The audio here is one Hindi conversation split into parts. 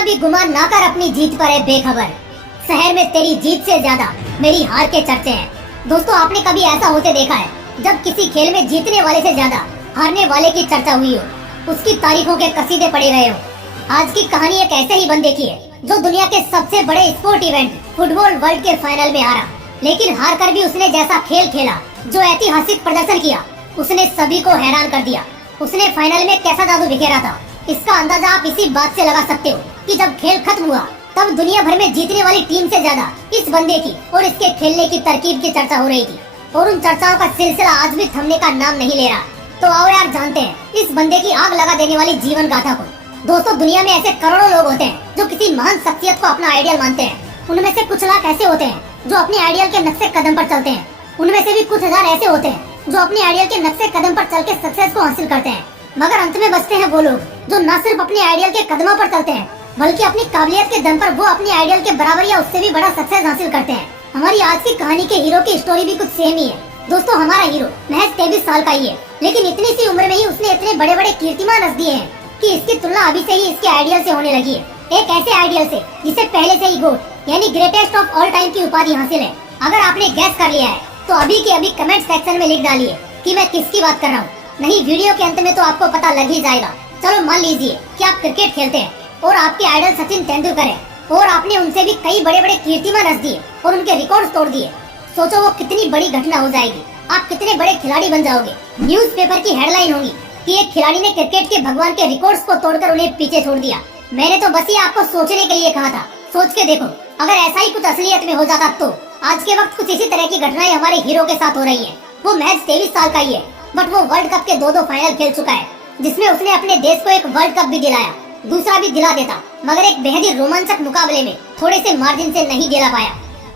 इतना भी गुमान ना कर अपनी जीत पर है बेखबर। शहर में तेरी जीत से ज्यादा मेरी हार के चर्चे हैं। दोस्तों, आपने कभी ऐसा होते देखा है जब किसी खेल में जीतने वाले से ज्यादा हारने वाले की चर्चा हुई हो, उसकी तारीफों के कसीदे पड़े रहे हो। आज की कहानी एक ऐसे ही बंदे की है जो दुनिया के सबसे बड़े स्पोर्ट इवेंट फुटबॉल वर्ल्ड के फाइनल में हारा, लेकिन हार कर भी उसने जैसा खेल खेला, जो ऐतिहासिक प्रदर्शन किया, उसने सभी को हैरान कर दिया। उसने फाइनल में कैसा जादू बिखेरा था, इसका अंदाजा आप इसी बात से लगा सकते हो कि जब खेल खत्म हुआ तब दुनिया भर में जीतने वाली टीम से ज्यादा इस बंदे की और इसके खेलने की तरकीब की चर्चा हो रही थी, और उन चर्चाओं का सिलसिला आज भी थमने का नाम नहीं ले रहा। तो आओ यार, जानते हैं इस बंदे की आग लगा देने वाली जीवन गाथा को। दोस्तों, दुनिया में ऐसे करोड़ों लोग होते हैं जो किसी महान शख्सियत को अपना आइडियल मानते हैं। उनमें से कुछ लाख ऐसे होते हैं जो अपने आइडियल के नक्शे कदम पर चलते हैं। उनमें से भी कुछ हजार ऐसे होते हैं जो अपने आइडियल के नक्शे कदम पर चल के सक्सेस को हासिल करते हैं। मगर अंत में बचते हैं वो लोग जो न सिर्फ अपने आइडियल के कदमों पर चलते हैं, बल्कि अपनी काबिलियत के दम पर वो अपने आइडियल के बराबर या उससे भी बड़ा सक्सेस हासिल करते हैं। हमारी आज की कहानी के हीरो की स्टोरी भी कुछ सेम ही है। दोस्तों, हमारा हीरो महज 23 साल का ही है, लेकिन इतनी सी उम्र में ही उसने इतने बड़े बड़े कीर्तिमान रच दिए हैं कि इसकी तुलना अभी से ही इसके आइडियल से होने लगी है। एक ऐसे आइडियल से जिसे पहले से ही गोट यानी ग्रेटेस्ट ऑफ ऑल टाइम की उपाधि हासिल है। अगर आपने गैस कर लिया है तो अभी के अभी कमेंट सेक्शन में लिख डालिए कि मैं किसकी बात कर रहा हूँ। नहीं, वीडियो के अंत में तो आपको पता लग ही जाएगा। चलो मान लीजिए कि आप क्रिकेट खेलते हैं और आपके आइडल सचिन तेंदुलकर है, और आपने उनसे भी कई बड़े बड़े कीर्तिमान रच दिए और उनके रिकॉर्ड तोड़ दिए। सोचो वो कितनी बड़ी घटना हो जाएगी, आप कितने बड़े खिलाड़ी बन जाओगे। न्यूज़पेपर की हेडलाइन होगी कि एक खिलाड़ी ने क्रिकेट के भगवान के रिकॉर्ड्स को तोड़कर उन्हें पीछे छोड़ दिया। मैंने तो बस ये आपको सोचने के लिए कहा था। सोच के देखो, अगर ऐसा ही कुछ असलियत में हो जाता तो आज के वक्त कुछ इसी तरह की घटनाएं हमारे हीरो के साथ हो रही है। वो महज 23 साल का ही है, बट वो वर्ल्ड कप के दो फाइनल खेल चुका है, जिसमें उसने अपने देश को एक वर्ल्ड कप भी दिलाया, दूसरा भी दिला देता, मगर एक बेहद ही रोमांचक मुकाबले में थोड़े से मार्जिन से नहीं दिला पाया।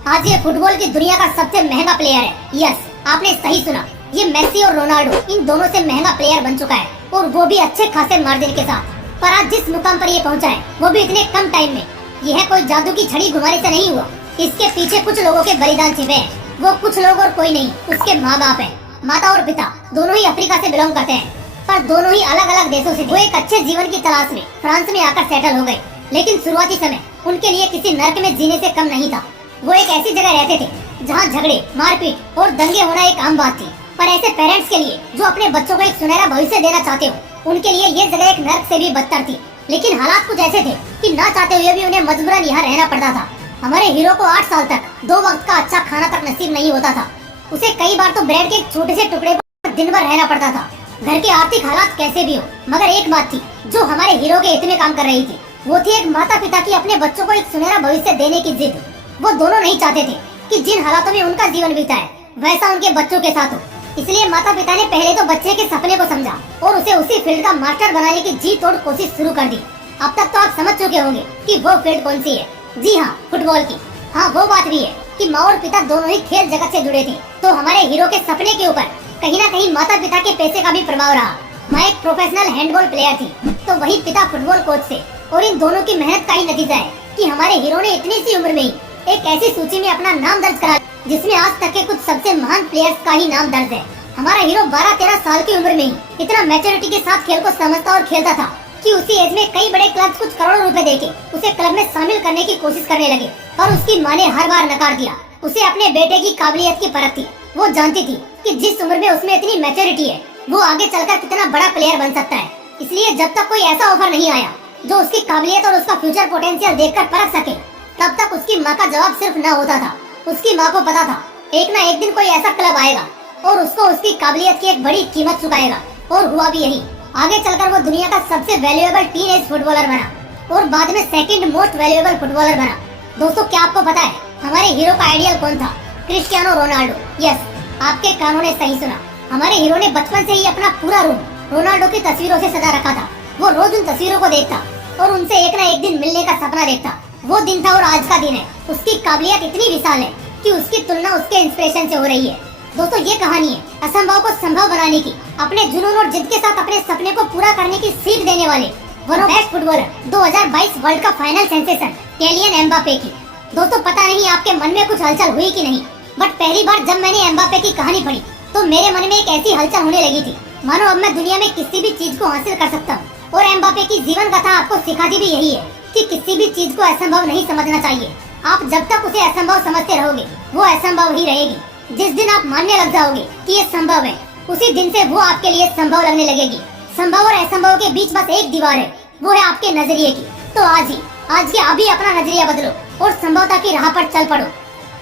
आज ये फुटबॉल की दुनिया का सबसे महंगा प्लेयर है। यस, आपने सही सुना, ये मेसी और रोनाल्डो इन दोनों से महंगा प्लेयर बन चुका है, और वो भी अच्छे खासे मार्जिन के साथ। पर आज जिस मुकाम पर ये पहुंचा है वो भी इतने कम टाइम में। यह कोई जादू की छड़ी घुमाने से नहीं हुआ, इसके पीछे कुछ लोगों के बलिदान छिपे हैं। वो कुछ लोग और कोई नहीं, उसके माँ बाप है। माता और पिता दोनों ही अफ्रीका से बिलोंग करते हैं, पर दोनों ही अलग अलग देशों से। वो एक अच्छे जीवन की तलाश में फ्रांस में आकर सेटल हो गए, लेकिन शुरुआती समय उनके लिए किसी नर्क में जीने से कम नहीं था। वो एक ऐसी जगह रहते थे जहाँ झगड़े, मारपीट और दंगे होना एक आम बात थी। पर ऐसे पेरेंट्स के लिए जो अपने बच्चों को एक सुनहरा भविष्य देना चाहते हो, उनके लिए ये जगह एक नर्क से भी बदतर थी। लेकिन हालात कुछ ऐसे थे कि ना चाहते हुए भी उन्हें मजबूरन यहाँ रहना पड़ता था। हमारे हीरो को 8 साल तक 2 वक्त का अच्छा खाना तक नसीब नहीं होता था। उसे कई बार तो ब्रेड के एक छोटे से टुकड़े पर दिन भर रहना पड़ता था। घर के आर्थिक हालात कैसे भी हो, मगर एक बात थी जो हमारे हीरो के हित में काम कर रही थी। वो थी एक माता पिता की अपने बच्चों को एक सुनहरा भविष्य देने की जिद। वो दोनों नहीं चाहते थे कि जिन हालातों में उनका जीवन बीता है वैसा उनके बच्चों के साथ हो। इसलिए माता पिता ने पहले तो बच्चे के सपने को समझा और उसे उसी फील्ड का मास्टर बनाने की जी तोड़ कोशिश शुरू कर दी। अब तक तो आप समझ चुके होंगे कि वो फील्ड कौन सी है। जी हाँ, फुटबॉल की। हाँ, वो बात भी है कि माँ और पिता दोनों ही खेल जगत से जुड़े थे, तो हमारे हीरो के सपने के ऊपर कहीं ना कहीं माता पिता के पैसे का भी प्रभाव रहा। माँ एक प्रोफेशनल हैंडबॉल प्लेयर थी, तो वही पिता फुटबॉल कोच थे, और इन दोनों की मेहनत का ही नतीजा है कि हमारे हीरो ने इतनी सी उम्र में ही एक ऐसी सूची में अपना नाम दर्ज करा जिसमें आज तक के कुछ सबसे महान प्लेयर्स का ही नाम दर्ज है। हमारा हीरो 12-13 साल की उम्र में ही इतना मैच्योरिटी के साथ खेल को समझता और खेलता था कि उसी एज में कई बड़े क्लब कुछ करोड़ों रुपए देके उसे क्लब में शामिल करने की कोशिश करने लगे, पर उसकी माँ ने हर बार नकार दिया। उसे अपने बेटे की काबिलियत की परख थी। वो जानती थी कि जिस उम्र में उसमें इतनी मैच्योरिटी है, वो आगे चलकर कितना बड़ा प्लेयर बन सकता है। इसलिए जब तक कोई ऐसा ऑफर नहीं आया जो उसकी काबिलियत और उसका फ्यूचर पोटेंशियल देखकर परख सके, तब तक उसकी माँ का जवाब सिर्फ न होता था। उसकी माँ को पता था एक ना एक दिन कोई ऐसा क्लब आएगा और उसको उसकी काबिलियत की एक बड़ी कीमत चुकाएगा, और हुआ भी यही। आगे चलकर वो दुनिया का सबसे वैल्यूएबल टीनेज फुटबॉलर बना और बाद में सेकंड मोस्ट वैल्यूएबल फुटबॉलर बना। दोस्तों, क्या आपको पता है हमारे हीरो का आइडियल कौन था? Cristiano Ronaldo. यस, आपके कानों ने सही सुना। हमारे हीरो ने बचपन से ही अपना पूरा रूम रोनाल्डो की तस्वीरों से सजा रखा था। वो रोज उन तस्वीरों को देखता और उनसे एक ना एक दिन मिलने का सपना देखता। वो दिन था और आज का दिन है। उसकी काबिलियत इतनी विशाल है कि उसकी तुलना उसके इंस्पिरेशन से हो रही है। दोस्तों, ये कहानी है असंभव को संभव बनाने की, अपने जुनून और जिद के साथ अपने सपने को पूरा करने की सीख देने वाले one of best footballer 2022 world cup final sensation Kylian Mbappe की। दोस्तों, पता नहीं आपके मन में कुछ हलचल हुई कि नहीं, बट पहली बार जब मैंने एम्बापे की कहानी पढ़ी तो मेरे मन में एक ऐसी हलचल होने लगी थी मानो अब मैं दुनिया में किसी भी चीज को हासिल कर सकता हूँ और एम्बापे की जीवन कथा आपको सिखाती भी यही है कि किसी भी चीज को असंभव नहीं समझना चाहिए। आप जब तक उसे असंभव समझते रहोगे वो असंभव ही रहेगी। जिस दिन आप मानने लग जाओगे कि ये संभव है, उसी दिन से वो आपके लिए संभव लगने लगेगी। संभव और असंभव के बीच बस एक दीवार है, वो है आपके नजरिए की। तो आज के अभी अपना नजरिया बदलो और संभवता की राह पर चल पड़ो।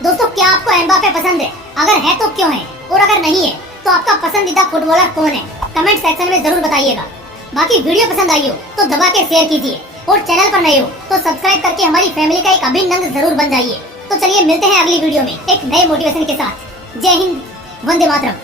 दोस्तों, क्या आपको एम्बापे पसंद है? अगर है तो क्यों है, और अगर नहीं है तो आपका पसंदीदा फुटबॉलर कौन है? कमेंट सेक्शन में जरूर बताइएगा। बाकी वीडियो पसंद आई हो तो दबा के शेयर कीजिए, और चैनल पर नए हो तो सब्सक्राइब करके हमारी फैमिली का एक अभिन्न अंग जरूर बन जाइए। तो चलिए मिलते हैं अगली वीडियो में एक नए मोटिवेशन के साथ। जय हिंद, वंदे मातरम।